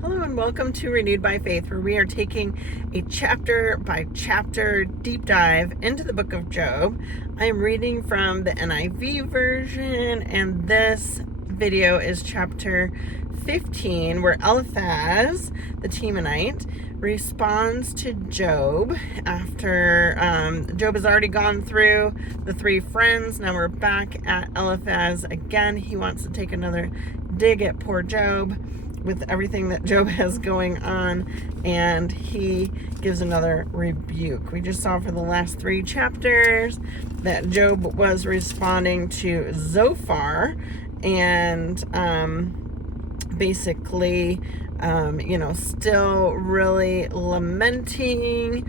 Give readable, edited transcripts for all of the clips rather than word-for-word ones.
Hello and welcome to Renewed by Faith, where we are taking a chapter by chapter deep dive into the book of Job. I am reading from the NIV version, and this video is chapter 15, where Eliphaz, the Temanite, responds to Job after Job has already gone through the three friends. Now we're back at Eliphaz again. He wants to take another dig at poor Job with everything that Job has going on, and he gives another rebuke. We just saw for the last three chapters that Job was responding to Zophar and basically still really lamenting,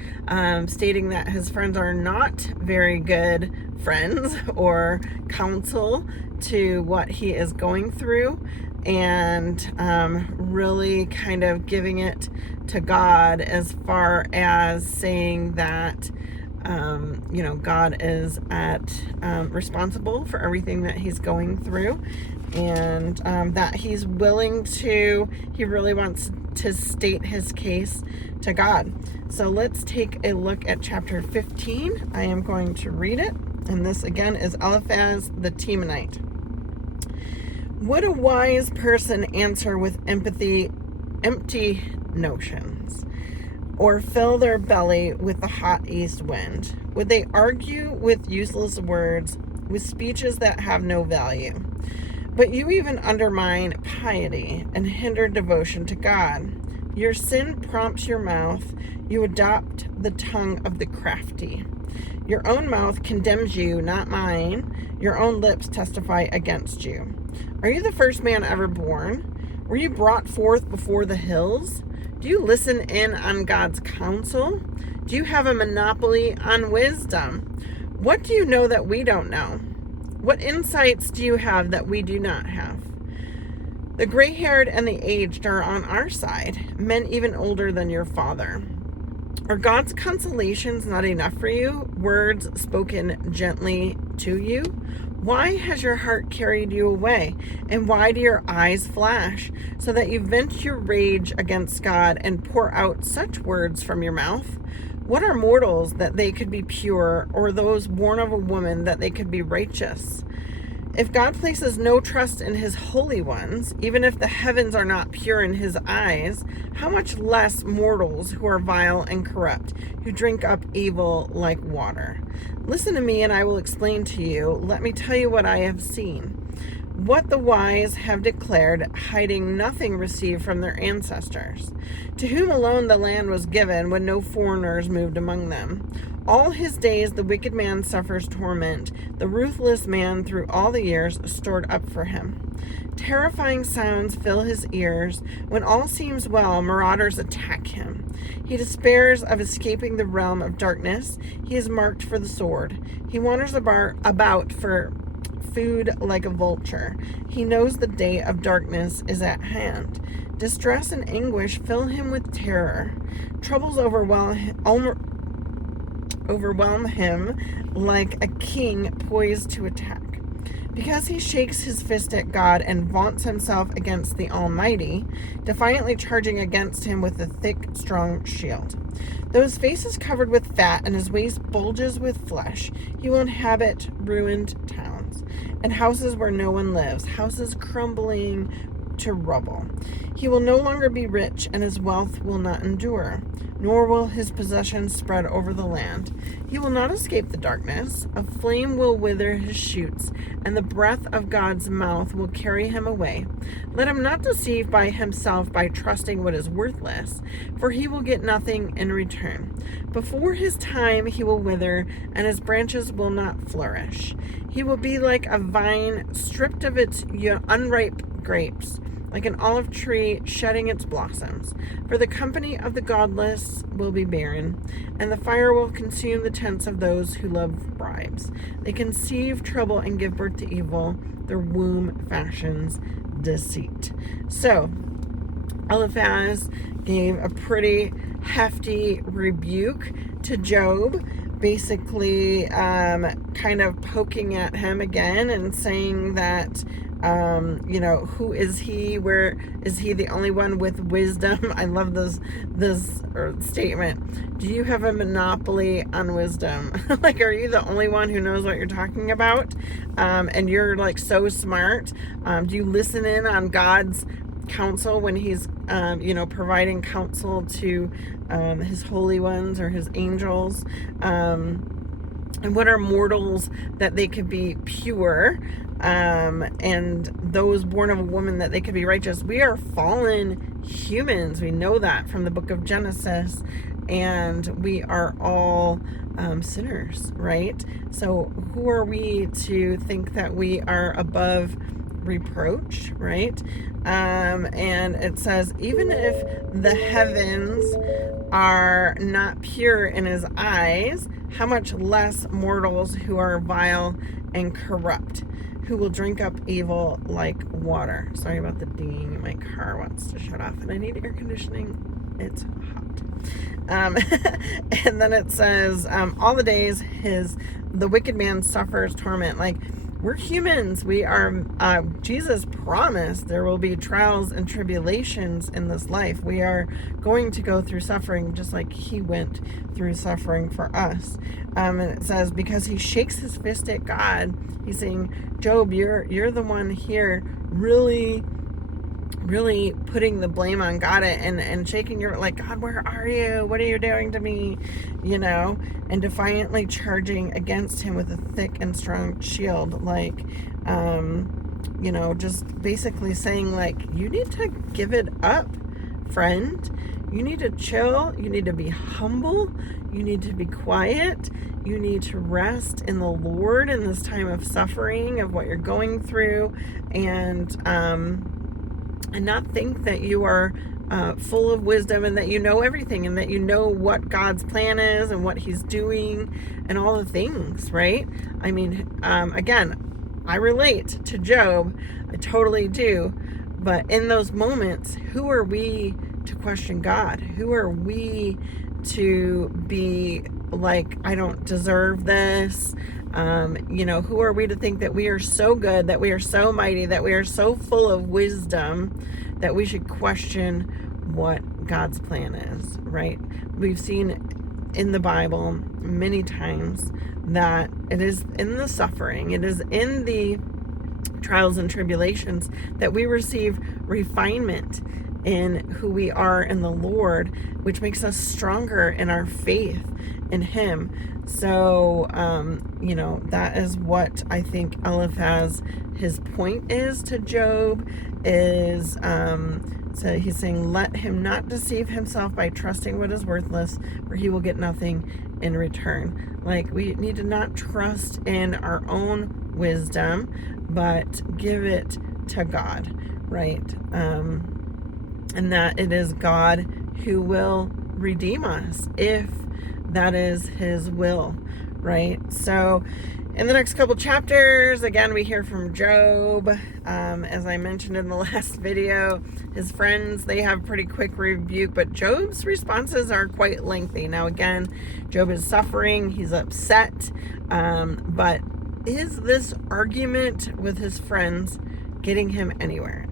stating that his friends are not very good friends or counsel to what he is going through, and really kind of giving it to God as far as saying that God is responsible for everything that he's going through, and that he really wants to state his case to God. So let's take a look at chapter 15. I am going to read it, and this again is Eliphaz the Temanite. Would a wise person answer with empty notions, or fill their belly with the hot east wind? Would they argue with useless words, with speeches that have no value? But you even undermine piety and hinder devotion to God. Your sin prompts your mouth. You adopt the tongue of the crafty. Your own mouth condemns you, not mine. Your own lips testify against you. Are you the first man ever born? Were you brought forth before the hills? Do you listen in on God's counsel? Do you have a monopoly on wisdom? What do you know that we don't know? What insights do you have that we do not have? The gray-haired and the aged are on our side, men even older than your father. Are God's consolations not enough for you, words spoken gently to you? Why has your heart carried you away, and why do your eyes flash, so that you vent your rage against God and pour out such words from your mouth? What are mortals that they could be pure, or those born of a woman that they could be righteous? If God places no trust in his holy ones, even if the heavens are not pure in his eyes, how much less mortals who are vile and corrupt, who drink up evil like water? Listen to me and I will explain to you. Let me tell you what I have seen. What the wise have declared, hiding nothing received from their ancestors, to whom alone the land was given when no foreigners moved among them. All his days the wicked man suffers torment, the ruthless man through all the years stored up for him. Terrifying sounds fill his ears. When all seems well, marauders attack him. He despairs of escaping the realm of darkness. He is marked for the sword. He wanders about for food like a vulture. He knows the day of darkness is at hand. Distress and anguish fill him with terror. Troubles overwhelm him like a king poised to attack. Because he shakes his fist at God and vaunts himself against the Almighty, defiantly charging against him with a thick, strong shield. Though his face is covered with fat and his waist bulges with flesh, he will inhabit ruined towns and houses where no one lives, houses crumbling to rubble. He will no longer be rich, and his wealth will not endure, nor will his possessions spread over the land. He will not escape the darkness. A flame will wither his shoots, and the breath of God's mouth will carry him away. Let him not deceive by himself by trusting what is worthless, for he will get nothing in return. Before his time he will wither, and his branches will not flourish. He will be like a vine stripped of its unripe grapes, like an olive tree shedding its blossoms. For the company of the godless will be barren, and the fire will consume the tents of those who love bribes. They conceive trouble and give birth to evil. Their womb fashions deceit. So, Eliphaz gave a pretty hefty rebuke to Job, basically kind of poking at him again and saying that Who is he? Where is he the only one with wisdom? I love this statement. Do you have a monopoly on wisdom? Like, are you the only one who knows what you're talking about? And you're like so smart. Do you listen in on God's counsel when he's providing counsel to his holy ones or his angels? And what are mortals that they could be pure, and those born of a woman that they could be righteous? We are fallen humans. We know that from the book of Genesis, and we are all sinners, right? So who are we to think that we are above reproach, right? And it says, even if the heavens are not pure in his eyes, how much less mortals who are vile and corrupt, who will drink up evil like water. Sorry about the dinging. My car wants to shut off and I need air conditioning. It's hot. And then it says, all the days the wicked man suffers torment. Like, we're humans. We are, Jesus promised there will be trials and tribulations in this life. We are going to go through suffering just like he went through suffering for us. And it says, because he shakes his fist at God, he's saying, Job, you're the one here really putting the blame on God and shaking your, like, God, where are you? What are you doing to me? And defiantly charging against him with a thick and strong shield. Like, just basically saying, like, you need to give it up, friend. You need to chill. You need to be humble. You need to be quiet. You need to rest in the Lord in this time of suffering, of what you're going through, and not think that you are full of wisdom and that you know everything and that you know what God's plan is and what he's doing and all the things, right? I mean, again, I relate to Job. I totally do. But in those moments, who are we to question God? Who are we to be like, I don't deserve this? Who are we to think that we are so good, that we are so mighty, that we are so full of wisdom that we should question what God's plan is, right? We've seen in the Bible many times that it is in the suffering, it is in the trials and tribulations that we receive refinement in who we are in the Lord, which makes us stronger in our faith in him. So, that is what I think Eliphaz, his point is to Job, is, so he's saying, let him not deceive himself by trusting what is worthless, for he will get nothing in return. Like, we need to not trust in our own wisdom, but give it to God, right? And that it is God who will redeem us if that is his will, right? So in the next couple chapters, again, we hear from Job. As I mentioned in the last video, his friends, they have pretty quick rebuke, but Job's responses are quite lengthy. Now, again, Job is suffering. He's upset. But is this argument with his friends getting him anywhere?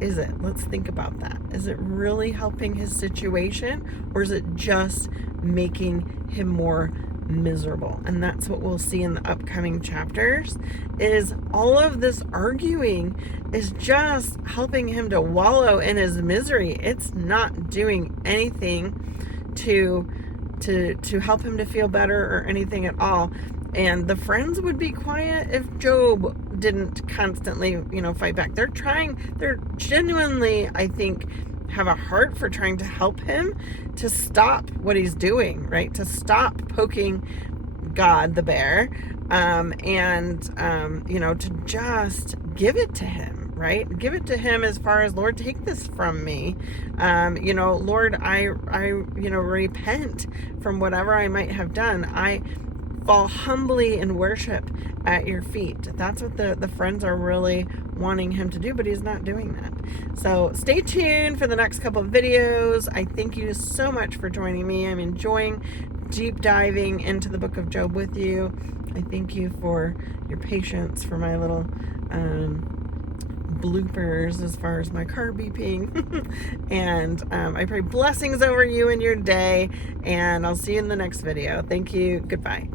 Is it? Let's think about that. Is it really helping his situation, or is it just making him more miserable? And that's what we'll see in the upcoming chapters, is all of this arguing is just helping him to wallow in his misery. It's not doing anything to help him to feel better or anything at all. And the friends would be quiet if Job didn't constantly, fight back. They're genuinely, I think, have a heart for trying to help him to stop what he's doing, right? To stop poking God, the bear, to just give it to him, right? Give it to him as far as, Lord, take this from me. Lord, I repent from whatever I might have done. I fall humbly in worship at your feet. That's what the friends are really wanting him to do, but he's not doing that. So stay tuned for the next couple of videos. I thank you so much for joining me. I'm enjoying deep diving into the book of Job with you. I thank you for your patience for my little bloopers as far as my car beeping. And I pray blessings over you in your day, and I'll see you in the next video. Thank you. Goodbye.